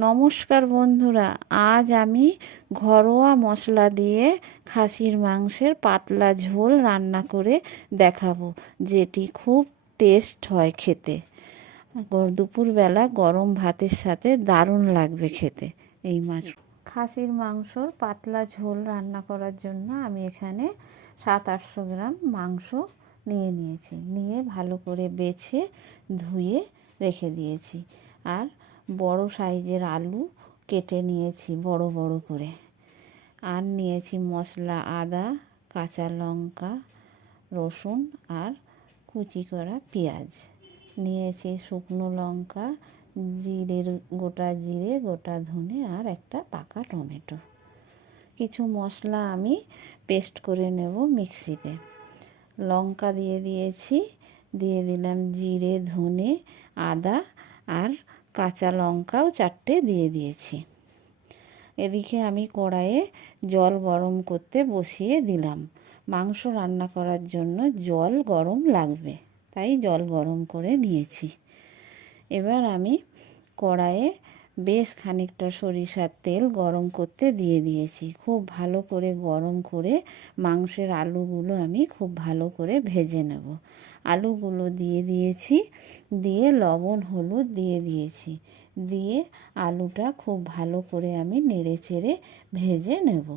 নমস্কার বন্ধুরা, আজ আমি ঘরোয়া মশলা দিয়ে খাসির মাংসের পাতলা ঝোল রান্না করে দেখাবো, যেটি খুব টেস্ট হয় খেতে। দুপুরবেলা গরম ভাতের সাথে দারুণ লাগবে খেতে, এই মাছ। খাসির মাংসর পাতলা ঝোল রান্না করার জন্য আমি এখানে সাত আটশো গ্রাম মাংস নিয়ে নিয়েছি, নিয়ে ভালো করে বেছে ধুয়ে রেখে দিয়েছি। আর বড় সাইজের আলু কেটে নিয়েছি বড় বড় করে। আর নিয়েছি মশলা, আদা, কাঁচা লঙ্কা, রসুন আর কুচি করা পেঁয়াজ। নিয়েছি শুকনো লঙ্কা, জিরের গোটা জিরে, গোটা ধনে আর একটা পাকা টমেটো। কিছু মশলা আমি পেস্ট করে নেব মিক্সিতে। লঙ্কা দিয়ে দিয়েছি, দিয়ে দিলাম জিরে, ধনে, আদা আর কাঁচা লঙ্কাও চারটে দিয়ে দিয়েছি। এদিকে আমি কড়াইয়ে জল গরম করতে বসিয়ে দিলাম। মাংস রান্না করার জন্য জল গরম লাগবে, তাই জল গরম করে নিয়েছি। এবার আমি কড়াইয়ে বেশ খানিকটা সরিষার তেল গরম করতে দিয়ে দিয়েছি। খুব ভালো করে গরম করে মাংসের আলুগুলো আমি খুব ভালো করে ভেজে নেব। আলুগুলো দিয়ে দিয়েছি, দিয়ে লবণ, হলুদ দিয়ে দিয়েছি। দিয়ে আলুটা খুব ভালো করে আমি নেড়ে চেড়ে ভেজে নেব।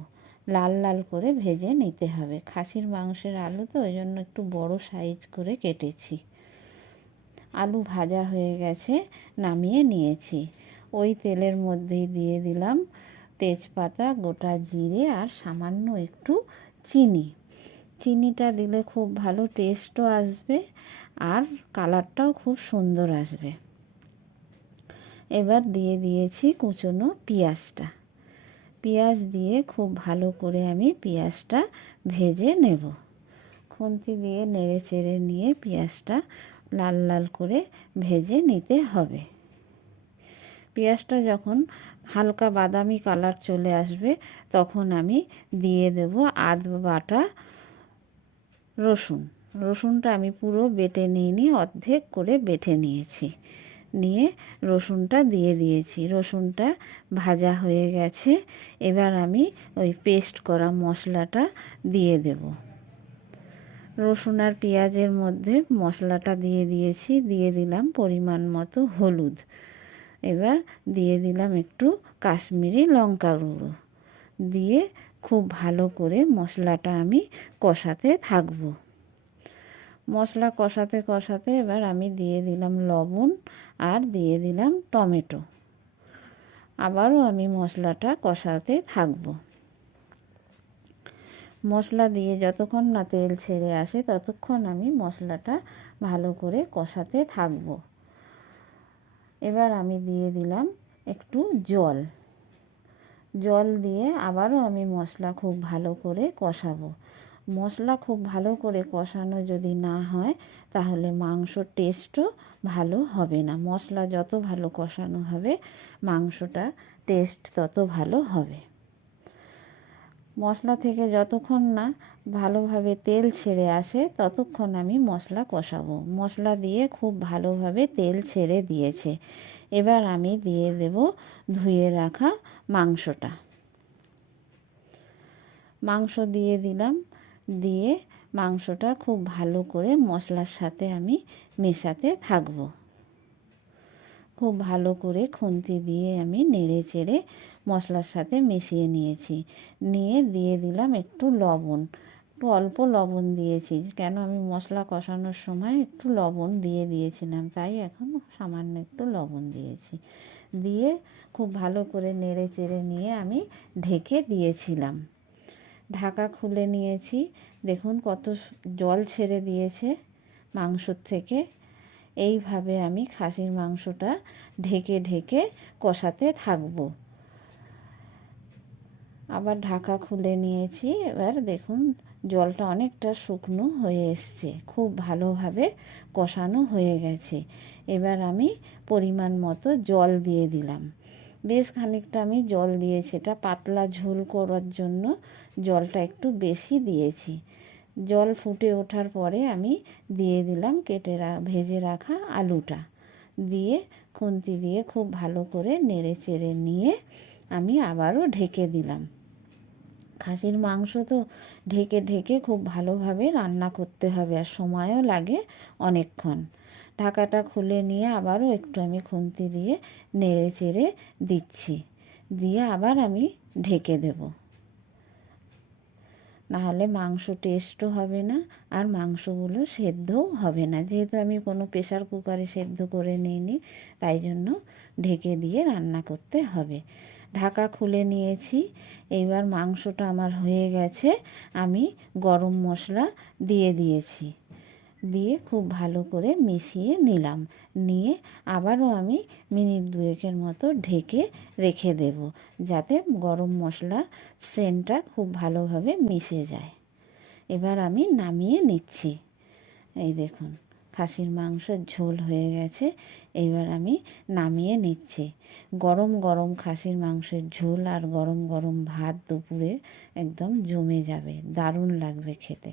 লাল লাল করে ভেজে নিতে হবে। খাসির মাংসের আলু তো ওই জন্য একটু বড় সাইজ করে কেটেছি। আলু ভাজা হয়ে গেছে, নামিয়ে নিয়েছি। ওই তেলের মধ্যেই দিয়ে দিলাম তেজপাতা, গোটা জিরে আর সামান্য একটু চিনি। চিনিটা দিলে খুব ভালো টেস্টও আসবে আর কালারটাও খুব সুন্দর আসবে। এবার দিয়ে দিয়েছি কুচনো পেঁয়াজটা। পেঁয়াজ দিয়ে খুব ভালো করে আমি পেঁয়াজটা ভেজে নেব। খুন্তি দিয়ে নেড়ে চেড়ে নিয়ে পেঁয়াজটা লাল লাল করে ভেজে নিতে হবে। পেঁয়াজটা যখন হালকা বাদামি কালার চলে আসবে, তখন আমি দিয়ে দেব আদ বাটা রসুন। রসুনটা আমি পুরো বেটে নিইনি, অর্ধেক করে বেটে নিয়েছি। নিয়ে রসুনটা দিয়ে দিয়েছি। রসুনটা ভাজা হয়ে গেছে। এবার আমি ওই পেস্ট করা মশলাটা দিয়ে দেব। রসুন আর পেঁয়াজের মধ্যে মশলাটা দিয়ে দিয়েছি। দিয়ে দিলাম পরিমাণ মতো হলুদ। এবার দিয়ে দিলাম একটু কাশ্মীরি লঙ্কা গুঁড়ো। দিয়ে খুব ভালো করে মশলাটা আমি কষাতে থাকব। মশলা কষাতে কষাতে এবার আমি দিয়ে দিলাম লবণ আর দিয়ে দিলাম টমেটো। আবারও আমি মশলাটা কষাতে থাকব। মশলা দিয়ে যতক্ষণ না তেল ছেড়ে আসে, ততক্ষণ আমি মশলাটা ভালো করে কষাতে থাকব। এবার আমি দিয়ে দিলাম একটু জল। জল দিয়ে আবারও আমি মশলা খুব ভালো করে কষাবো। মশলা খুব ভালো করে কষানো যদি না হয়, তাহলে মাংস টেস্টও ভালো হবে না। মশলা যত ভালো কষানো হবে, মাংসটা টেস্ট তত ভালো হবে। মশলা থেকে যতক্ষণ না ভালোভাবে তেল ছেড়ে আসে, ততক্ষণ আমি মশলা কষাবো। মশলা দিয়ে খুব ভালোভাবে তেল ছেড়ে দিয়েছে। এবার আমি দিয়ে দেব ধুয়ে রাখা মাংসটা। মাংস দিয়ে দিলাম। দিয়ে মাংসটা খুব ভালো করে মশলার সাথে আমি মেশাতে থাকব। খুব ভালো করে খুন্তি দিয়ে আমি নেড়ে চেড়ে মশলার সাথে মিশিয়ে নিয়েছি। নিয়ে দিয়ে দিলাম একটু লবণ। একটু অল্প লবণ দিয়েছি। কেন আমি মশলা কষানোর সময় একটু লবণ দিয়ে দিয়েছিলাম, তাই এখন সামান্য একটু লবণ দিয়েছি। দিয়ে খুব ভালো করে নেড়ে চেড়ে নিয়ে আমি ঢেকে দিয়েছিলাম। ঢাকা খুলে নিয়েছি। দেখুন কত জল ছেড়ে দিয়েছে মাংসর থেকে। এইভাবে আমি খাসির মাংসটা ঢেকে ঢেকে কষাতে থাকব। আবার ঢাকা খুলে নিয়েছি। এবার দেখুন, জলটা অনেকটা শুকনো হয়ে এসছে। খুব ভালোভাবে কষানো হয়ে গেছে। এবার আমি পরিমাণ মতো জল দিয়ে দিলাম। বেশ খানিকটা আমি জল দিয়েছি এটা পাতলা ঝোল করার জন্য জলটা একটু বেশি দিয়েছি। জল ফুটে ওঠার পরে আমি দিয়ে দিলাম কেটে ভেজে রাখা আলুটা। দিয়ে খুন্তি দিয়ে খুব ভালো করে নেড়ে চেড়ে নিয়ে আমি আবারও ঢেকে দিলাম। খাসির মাংস তো ঢেকে ঢেকে খুব ভালোভাবে রান্না করতে হবে আর সময়ও লাগে অনেকক্ষণ। ঢাকাটা খুলে নিয়ে আবারও একটু আমি খুন্তি দিয়ে নেড়ে চেড়ে দিচ্ছি। দিয়ে আবার আমি ঢেকে দেব। নাহলে মাংস টেস্টও হবে না, আর মাংসগুলো সেদ্ধও হবে না। যেহেতু আমি কোনো প্রেশার কুকারে সেদ্ধ করে নিইনি, তাই জন্য ঢেকে দিয়ে রান্না করতে হবে। ঢাকা খুলে নিয়েছি, এইবার মাংসটা আমার হয়ে গেছে, আমি গরম মশলা দিয়ে দিয়েছি। দিয়ে খুব ভালো করে মিশিয়ে নিলাম। নিয়ে আবারও আমি মিনিট দুয়েকের মতো ঢেকে রেখে দেব যাতে গরম মশলার সেন্টটা খুব ভালোভাবে মিশে যায়। এবার আমি নামিয়ে নিচ্ছি। এই দেখুন, খাসির মাংসের ঝোল হয়ে গেছে। এবার আমি নামিয়ে নিচ্ছি। গরম গরম খাসির মাংসের ঝোল আর গরম গরম ভাত দুপুরে একদম জমে যাবে। দারুণ লাগবে খেতে।